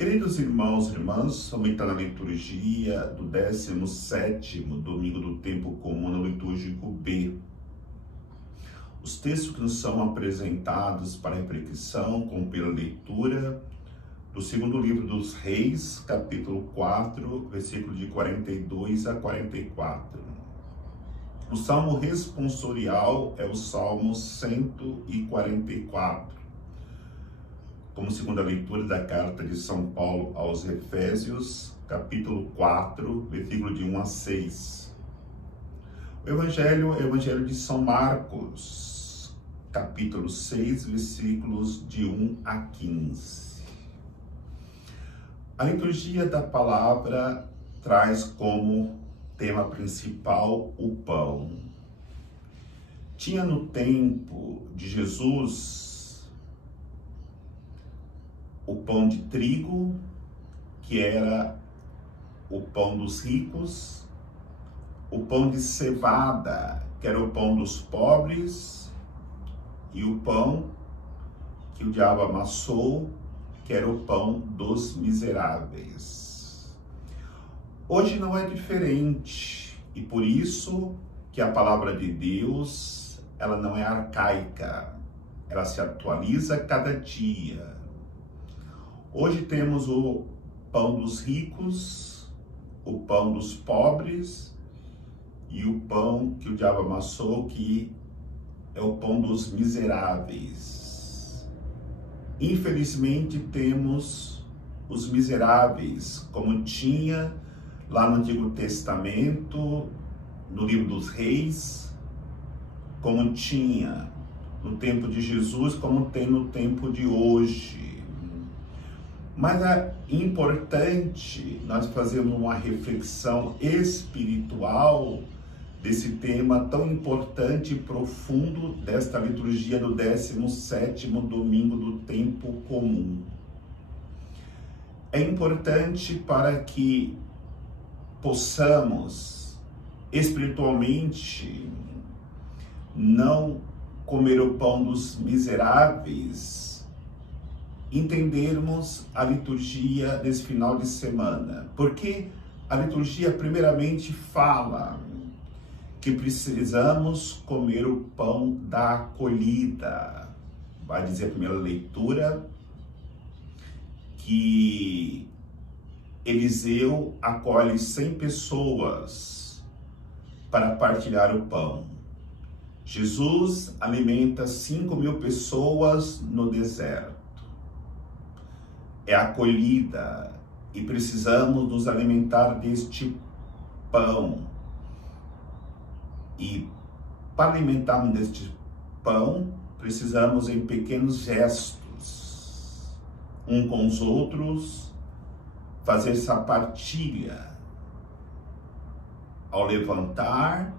Queridos irmãos e irmãs, vamos entrar na liturgia do 17º domingo do tempo comum, no litúrgico B. Os textos que nos são apresentados para reflexão, como pela leitura do segundo livro dos Reis, capítulo 4, versículo de 42 a 44. O salmo responsorial é o salmo 144. Como segunda leitura da carta de São Paulo aos Efésios, capítulo 4, versículo de 1 a 6. O Evangelho é o Evangelho de São Marcos, capítulo 6, versículos de 1 a 15. A liturgia da palavra traz como tema principal o pão. Tinha no tempo de Jesus o pão de trigo, que era o pão dos ricos, o pão de cevada, que era o pão dos pobres, e o pão que o diabo amassou, que era o pão dos miseráveis. Hoje não é diferente, e por isso que a palavra de Deus, ela não é arcaica, ela se atualiza cada dia. Hoje temos o pão dos ricos, o pão dos pobres e o pão que o diabo amassou, que é o pão dos miseráveis. Infelizmente temos os miseráveis, como tinha lá no Antigo Testamento, no livro dos Reis, como tinha no tempo de Jesus, como tem no tempo de hoje. Mas é importante nós fazermos uma reflexão espiritual desse tema tão importante e profundo desta liturgia do 17º domingo do tempo comum. É importante para que possamos espiritualmente não comer o pão dos miseráveis, entendermos a liturgia desse final de semana, porque a liturgia primeiramente fala que precisamos comer o pão da acolhida. Vai dizer a primeira leitura que Eliseu acolhe 100 pessoas para partilhar o pão. Jesus alimenta 5.000 pessoas no deserto. É acolhida e precisamos nos alimentar deste pão. E para alimentarmos deste pão, precisamos em pequenos gestos, um com os outros, fazer essa partilha. Ao levantar,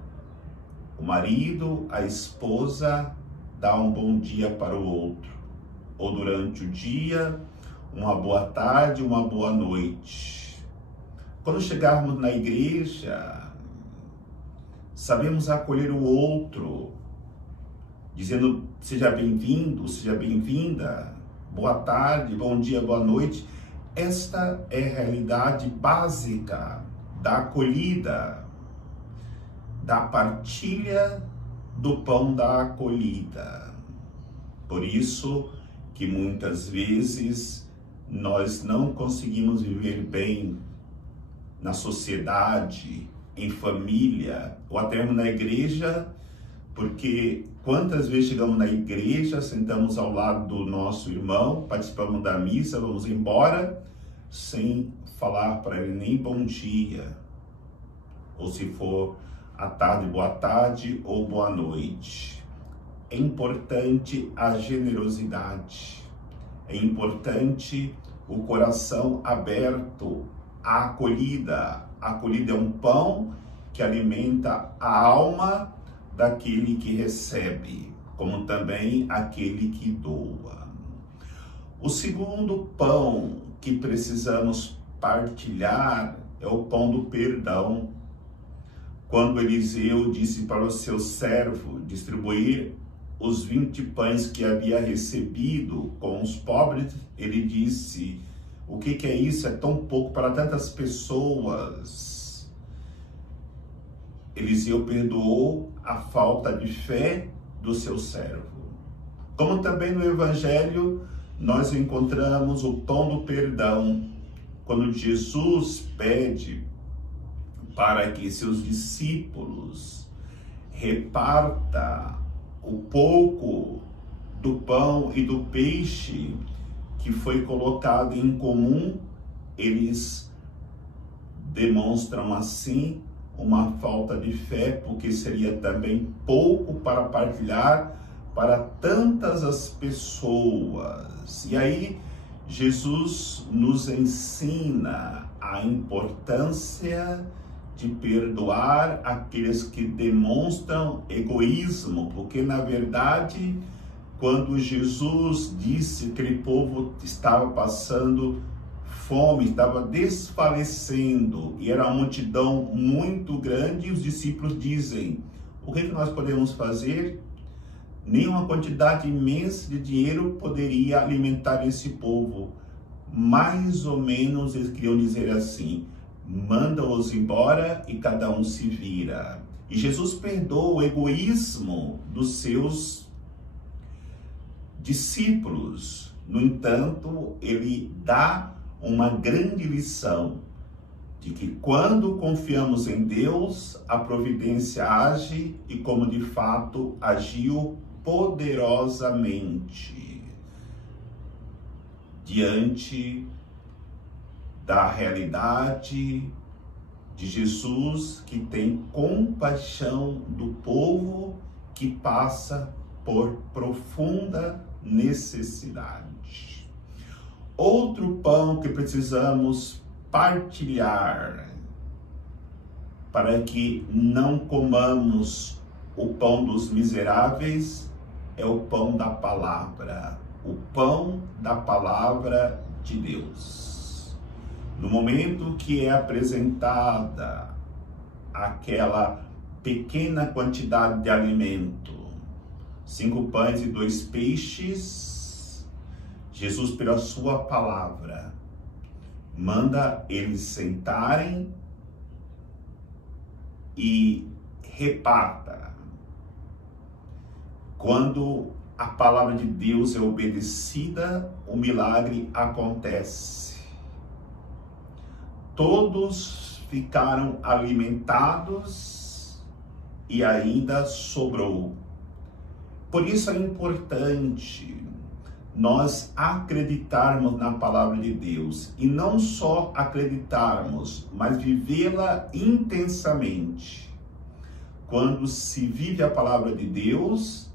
o marido, a esposa, dá um bom dia para o outro. Ou durante o dia, uma boa tarde, uma boa noite. Quando chegarmos na igreja, sabemos acolher o outro, dizendo seja bem-vindo, seja bem-vinda, boa tarde, bom dia, boa noite. Esta é a realidade básica da acolhida, da partilha do pão da acolhida. Por isso que muitas vezes nós não conseguimos viver bem na sociedade, em família, ou até mesmo na igreja, porque quantas vezes chegamos na igreja, sentamos ao lado do nosso irmão, participamos da missa, vamos embora, sem falar para ele nem bom dia, ou se for à tarde, boa tarde, ou boa noite. É importante a generosidade, é importante o coração aberto, a acolhida. A acolhida é um pão que alimenta a alma daquele que recebe, como também aquele que doa. O segundo pão que precisamos partilhar é o pão do perdão. Quando Eliseu disse para o seu servo distribuir os 20 pães que havia recebido com os pobres, ele disse: O que é isso? É tão pouco para tantas pessoas. Eliseu perdoou a falta de fé do seu servo. Como também no Evangelho, nós encontramos o tom do perdão, quando Jesus pede para que seus discípulos reparta o pouco do pão e do peixe que foi colocado em comum. Eles demonstram assim uma falta de fé, porque seria também pouco para partilhar para tantas as pessoas. E aí Jesus nos ensina a importância de perdoar aqueles que demonstram egoísmo, porque na verdade, quando Jesus disse que aquele povo estava passando fome, estava desfalecendo, e era uma multidão muito grande, e os discípulos dizem: o que nós podemos fazer? Nenhuma quantidade imensa de dinheiro poderia alimentar esse povo. Mais ou menos eles queriam dizer assim: manda-os embora e cada um se vira. E Jesus perdoa o egoísmo dos seus discípulos. No entanto, ele dá uma grande lição de que quando confiamos em Deus, a providência age, e como de fato agiu poderosamente diante da realidade de Jesus, que tem compaixão do povo que passa por profunda necessidade. Outro pão que precisamos partilhar, para que não comamos o pão dos miseráveis, é o pão da palavra, o pão da palavra de Deus. No momento que é apresentada aquela pequena quantidade de alimento, 5 pães e 2 peixes, Jesus, pela sua palavra, manda eles sentarem e reparta. Quando a palavra de Deus é obedecida, o milagre acontece. Todos ficaram alimentados e ainda sobrou. Por isso é importante nós acreditarmos na palavra de Deus, e não só acreditarmos, mas vivê-la intensamente. Quando se vive a palavra de Deus,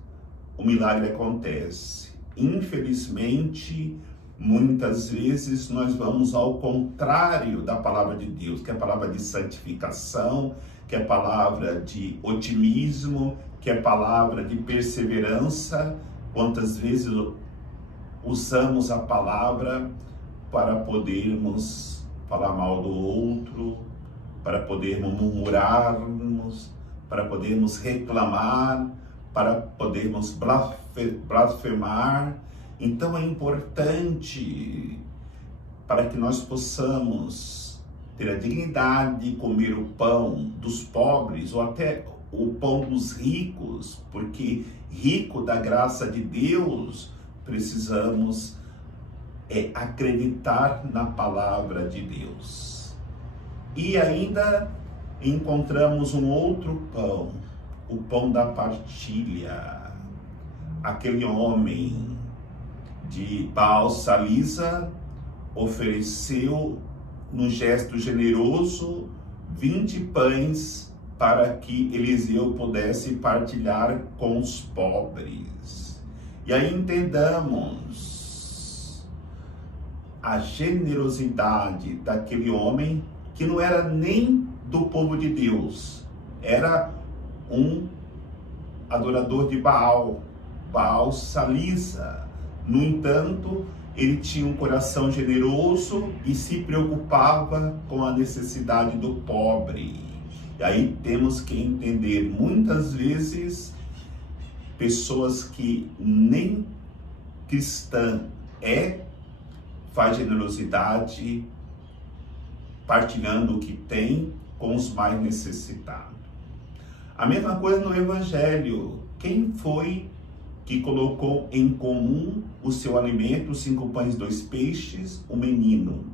o milagre acontece. Infelizmente, muitas vezes nós vamos ao contrário da palavra de Deus, que é a palavra de santificação, que é a palavra de otimismo, que é a palavra de perseverança. Quantas vezes usamos a palavra para podermos falar mal do outro, para podermos murmurarmos, para podermos reclamar, para podermos blasfemar. Então é importante, para que nós possamos ter a dignidade de comer o pão dos pobres, ou até o pão dos ricos, porque rico da graça de Deus, precisamos acreditar na palavra de Deus. E ainda encontramos um outro pão, o pão da partilha. Aquele homem de Baal-Salisa ofereceu, num gesto generoso, 20 pães para que Eliseu pudesse partilhar com os pobres. E aí entendamos a generosidade daquele homem, que não era nem do povo de Deus, era um adorador de Baal, Baal-Salisa. No entanto, ele tinha um coração generoso e se preocupava com a necessidade do pobre. E aí temos que entender, muitas vezes, pessoas que nem cristã faz generosidade, partilhando o que tem com os mais necessitados. A mesma coisa no Evangelho. Quem foi que colocou em comum o seu alimento, os 5 pães e 2 peixes? O menino.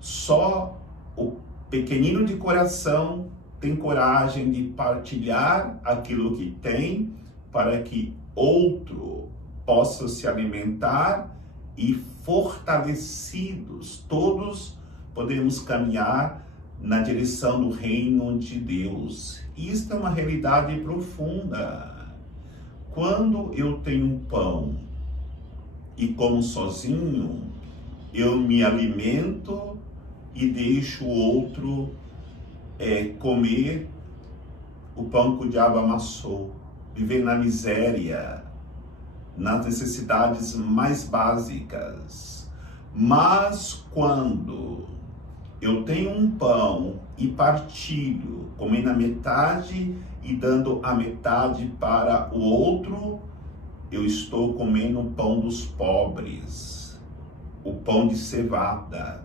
Só o pequenino de coração tem coragem de partilhar aquilo que tem para que outro possa se alimentar e, fortalecidos, todos podemos caminhar na direção do reino de Deus. Isto é uma realidade profunda. Quando eu tenho um pão e como sozinho, eu me alimento e deixo o outro comer o pão que o diabo amassou, viver na miséria, nas necessidades mais básicas. Mas quando eu tenho um pão e partilho, comendo a metade e dando a metade para o outro, eu estou comendo o pão dos pobres, o pão de cevada,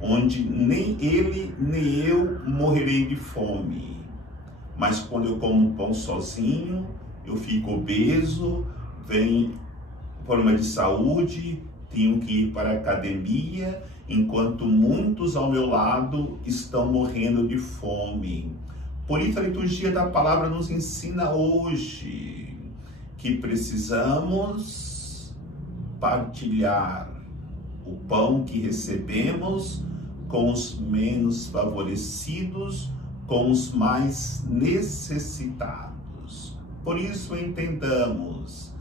onde nem ele nem eu morrerei de fome. Mas quando eu como um pão sozinho, eu fico obeso, vem problema de saúde, tenho que ir para a academia, enquanto muitos ao meu lado estão morrendo de fome. Por isso a liturgia da palavra nos ensina hoje que precisamos partilhar o pão que recebemos com os menos favorecidos, com os mais necessitados. Por isso entendamos,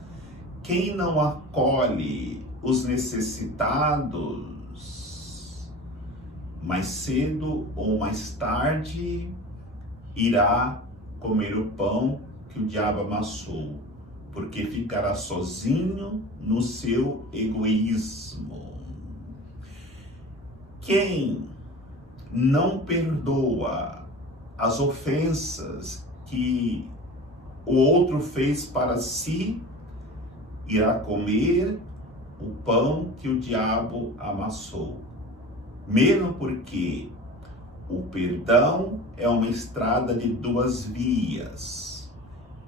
quem não acolhe os necessitados, mais cedo ou mais tarde, irá comer o pão que o diabo amassou, porque ficará sozinho no seu egoísmo. Quem não perdoa as ofensas que o outro fez para si, irá comer o pão que o diabo amassou. Mesmo porque o perdão é uma estrada de 2 vias.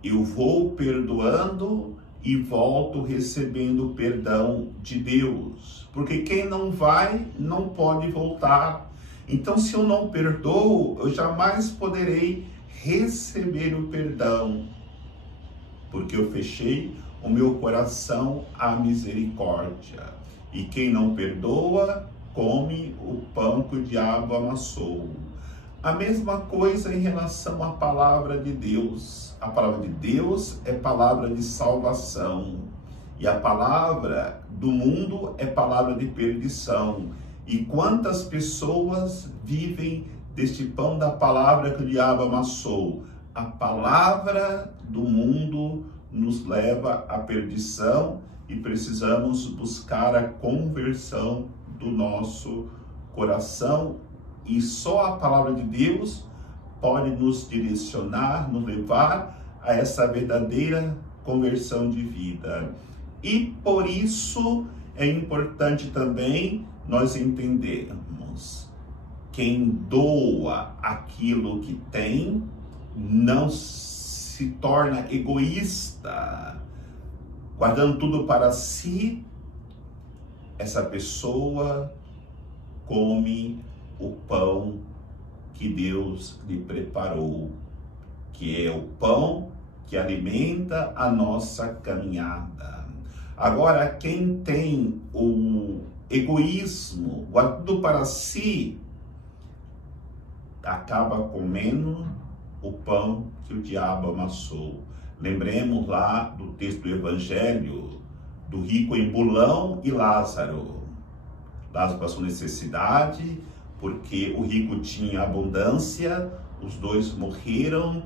Eu vou perdoando e volto recebendo o perdão de Deus. Porque quem não vai, não pode voltar. Então, se eu não perdoo, eu jamais poderei receber o perdão. Porque eu fechei o meu coração à misericórdia. E quem não perdoa, come o pão que o diabo amassou. A mesma coisa em relação à palavra de Deus. A palavra de Deus é palavra de salvação. E a palavra do mundo é palavra de perdição. E quantas pessoas vivem deste pão da palavra que o diabo amassou? A palavra do mundo nos leva à perdição e precisamos buscar a conversão do nosso coração, e só a palavra de Deus pode nos direcionar, nos levar a essa verdadeira conversão de vida. E por isso é importante também nós entendermos: quem doa aquilo que tem não se torna egoísta, guardando tudo para si. Essa pessoa come o pão que Deus lhe preparou, que é o pão que alimenta a nossa caminhada. Agora, quem tem o egoísmo, guarda tudo para si, acaba comendo o pão que o diabo amassou. Lembremos lá do texto do Evangelho, do rico em Bulão e Lázaro. Lázaro passou necessidade, porque o rico tinha abundância, os dois morreram,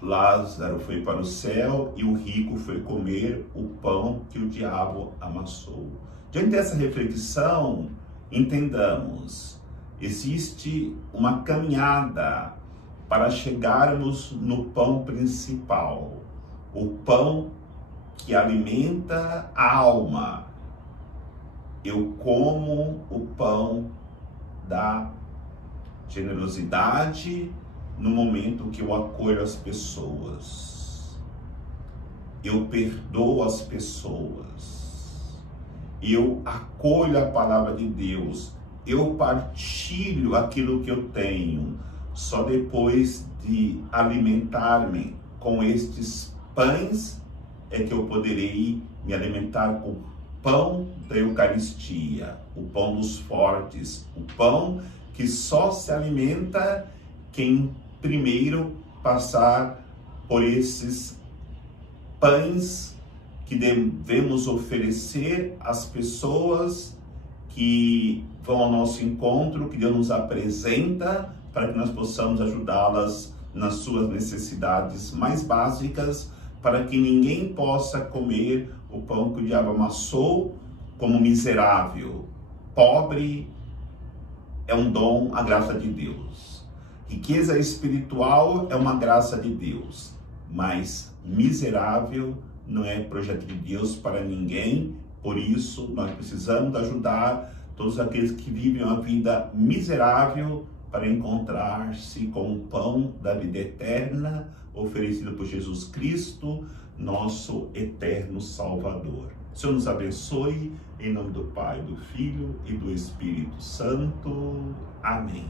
Lázaro foi para o céu e o rico foi comer o pão que o diabo amassou. Diante dessa reflexão, entendamos, existe uma caminhada para chegarmos no pão principal, o pão que alimenta a alma, eu como o pão da generosidade no momento que eu acolho as pessoas. Eu perdoo as pessoas. Eu acolho a palavra de Deus. Eu partilho aquilo que eu tenho. Só depois de alimentar-me com estes pães é que eu poderei me alimentar com o pão da Eucaristia, o pão dos fortes, o pão que só se alimenta quem primeiro passar por esses pães que devemos oferecer às pessoas que vão ao nosso encontro, que Deus nos apresenta, para que nós possamos ajudá-las nas suas necessidades mais básicas, para que ninguém possa comer o pão que o diabo amassou como miserável. Pobre é um dom, a graça de Deus. Riqueza espiritual é uma graça de Deus, mas miserável não é projeto de Deus para ninguém. Por isso, nós precisamos ajudar todos aqueles que vivem uma vida miserável para encontrar-se com o pão da vida eterna oferecido por Jesus Cristo, nosso eterno Salvador. O Senhor nos abençoe, em nome do Pai, do Filho e do Espírito Santo. Amém.